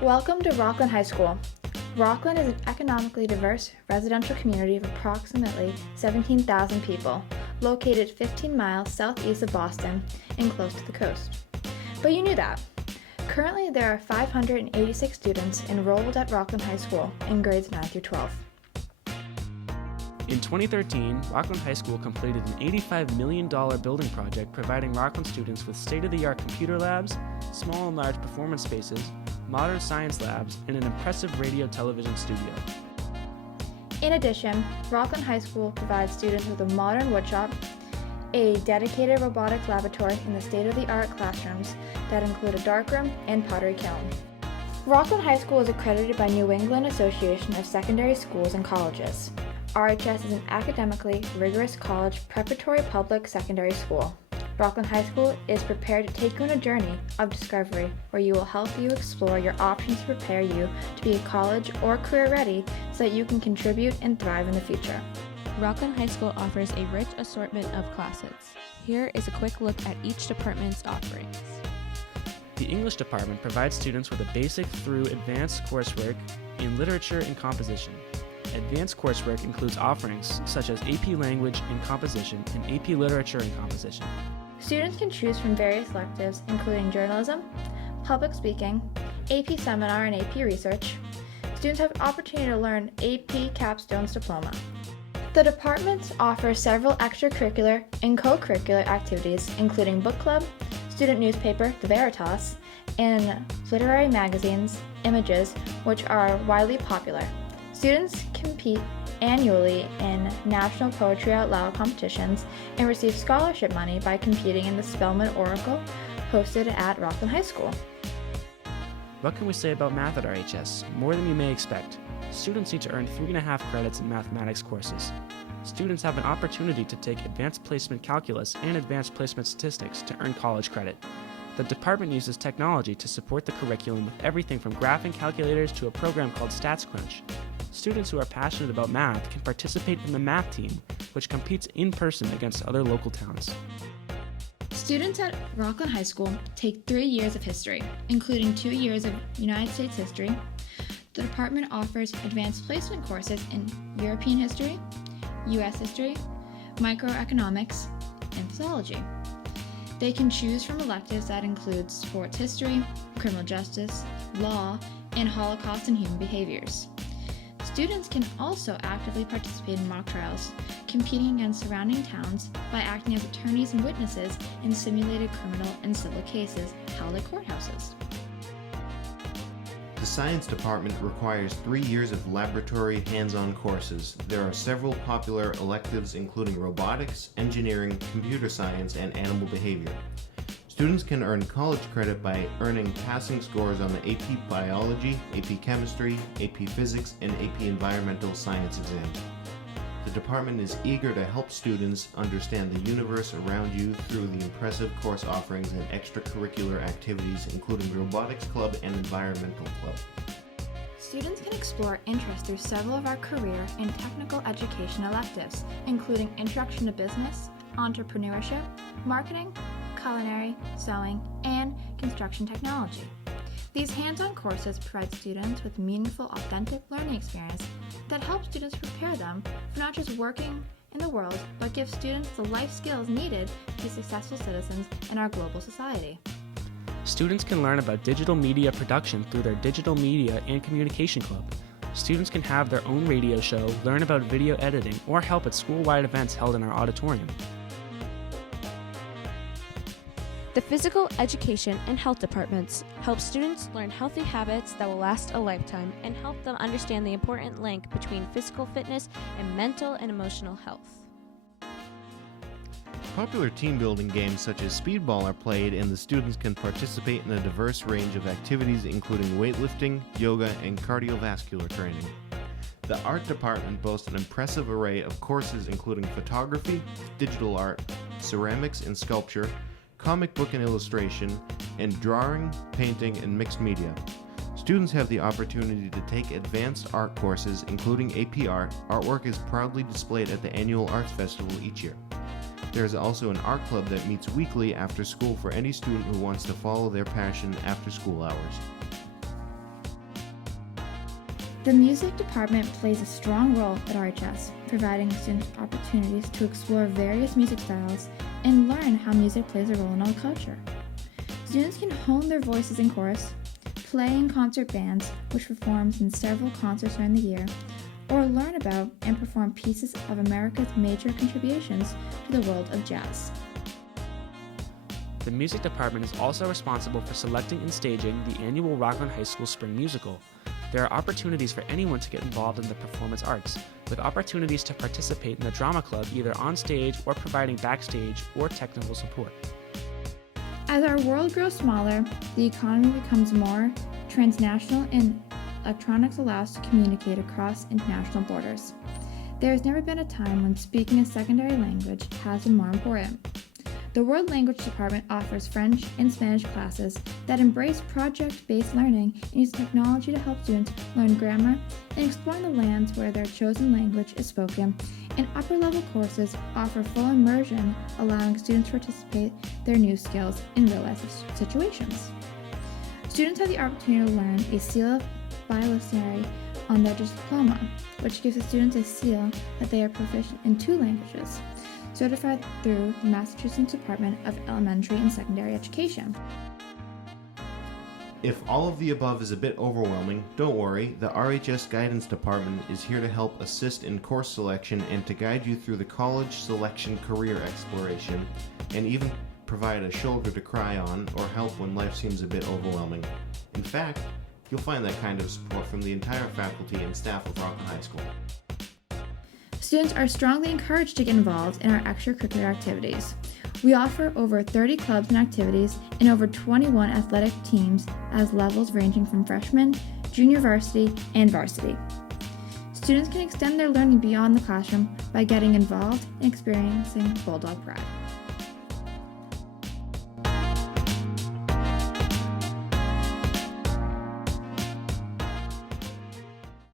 Welcome to Rockland High School. Rockland is an economically diverse residential community of approximately 17,000 people, located 15 miles southeast of Boston and close to the coast. But you knew that. Currently, there are 586 students enrolled at Rockland High School in grades 9 through 12. In 2013, Rockland High School completed an $85 million building project providing Rockland students with state-of-the-art computer labs, small and large performance spaces, modern science labs, and an impressive radio-television studio. In addition, Rockland High School provides students with a modern woodshop, a dedicated robotics laboratory in the state-of-the-art classrooms that include a darkroom and pottery kiln. Rockland High School is accredited by New England Association of Secondary Schools and Colleges. RHS is an academically rigorous college preparatory public secondary school. Rockland High School is prepared to take you on a journey of discovery where you will help you explore your options to prepare you to be college or career ready so that you can contribute and thrive in the future. Rockland High School offers a rich assortment of classes. Here is a quick look at each department's offerings. The English department provides students with a basic through advanced coursework in literature and composition. Advanced coursework includes offerings such as AP Language and Composition and AP Literature and Composition. Students can choose from various electives including journalism, public speaking, AP Seminar and AP Research. Students have the opportunity to learn AP Capstone's diploma. The department offers several extracurricular and co-curricular activities including book club, student newspaper, The Veritas, and literary magazines, Images, which are widely popular. Students compete annually in National Poetry Out Loud competitions and receive scholarship money by competing in the Spelman Oracle hosted at Rockland High School. What can we say about math at RHS? More than you may expect. Students need to earn 3.5 credits in mathematics courses. Students have an opportunity to take advanced placement calculus and advanced placement statistics to earn college credit. The department uses technology to support the curriculum with everything from graphing calculators to a program called StatsCrunch. Students who are passionate about math can participate in the math team, which competes in person against other local towns. Students at Rockland High School take 3 years of history, including 2 years of United States history. The department offers advanced placement courses in European history, U.S. history, microeconomics, and sociology. They can choose from electives that include sports history, criminal justice, law, and Holocaust and human behaviors. Students can also actively participate in mock trials, competing against surrounding towns by acting as attorneys and witnesses in simulated criminal and civil cases held at courthouses. The science department requires 3 years of laboratory hands-on courses. There are several popular electives including robotics, engineering, computer science, and animal behavior. Students can earn college credit by earning passing scores on the AP Biology, AP Chemistry, AP Physics, and AP Environmental Science exams. The department is eager to help students understand the universe around you through the impressive course offerings and extracurricular activities including Robotics Club and Environmental Club. Students can explore interests through several of our career and technical education electives, including Introduction to Business, Entrepreneurship, Marketing, Culinary, Sewing, and Construction Technology. These hands-on courses provide students with meaningful, authentic learning experience that help students prepare them for not just working in the world, but give students the life skills needed to be successful citizens in our global society. Students can learn about digital media production through their Digital Media and Communication Club. Students can have their own radio show, learn about video editing, or help at school-wide events held in our auditorium. The physical education and health departments help students learn healthy habits that will last a lifetime and help them understand the important link between physical fitness and mental and emotional health. Popular team building games such as speedball are played and the students can participate in a diverse range of activities including weightlifting, yoga, and cardiovascular training. The art department boasts an impressive array of courses including photography, digital art, ceramics and sculpture, comic book and illustration, and drawing, painting, and mixed media. Students have the opportunity to take advanced art courses, including AP Art. Artwork is proudly displayed at the annual Arts Festival each year. There is also an art club that meets weekly after school for any student who wants to follow their passion after school hours. The music department plays a strong role at RHS, providing students opportunities to explore various music styles and learn how music plays a role in our culture. Students can hone their voices in chorus, play in concert bands, which performs in several concerts during the year, or learn about and perform pieces of America's major contributions to the world of jazz. The music department is also responsible for selecting and staging the annual Rockland High School Spring Musical. There are opportunities for anyone to get involved in the performance arts, with opportunities to participate in the drama club either on stage or providing backstage or technical support. As our world grows smaller, the economy becomes more transnational and electronics allow us to communicate across international borders. There has never been a time when speaking a secondary language has been more important. The World Language Department offers French and Spanish classes that embrace project-based learning and use technology to help students learn grammar and explore the lands where their chosen language is spoken, and upper-level courses offer full immersion, allowing students to participate their new skills in real-life situations. Students have the opportunity to learn a seal of bilinguality on their diploma, which gives the students a seal that they are proficient in 2 languages, certified through the Massachusetts Department of Elementary and Secondary Education. If all of the above is a bit overwhelming, don't worry, the RHS Guidance Department is here to help assist in course selection and to guide you through the college selection career exploration, and even provide a shoulder to cry on or help when life seems a bit overwhelming. In fact, you'll find that kind of support from the entire faculty and staff of Rockland High School. Students are strongly encouraged to get involved in our extracurricular activities. We offer over 30 clubs and activities and over 21 athletic teams as levels ranging from freshman, junior varsity, and varsity. Students can extend their learning beyond the classroom by getting involved and experiencing Bulldog Pride.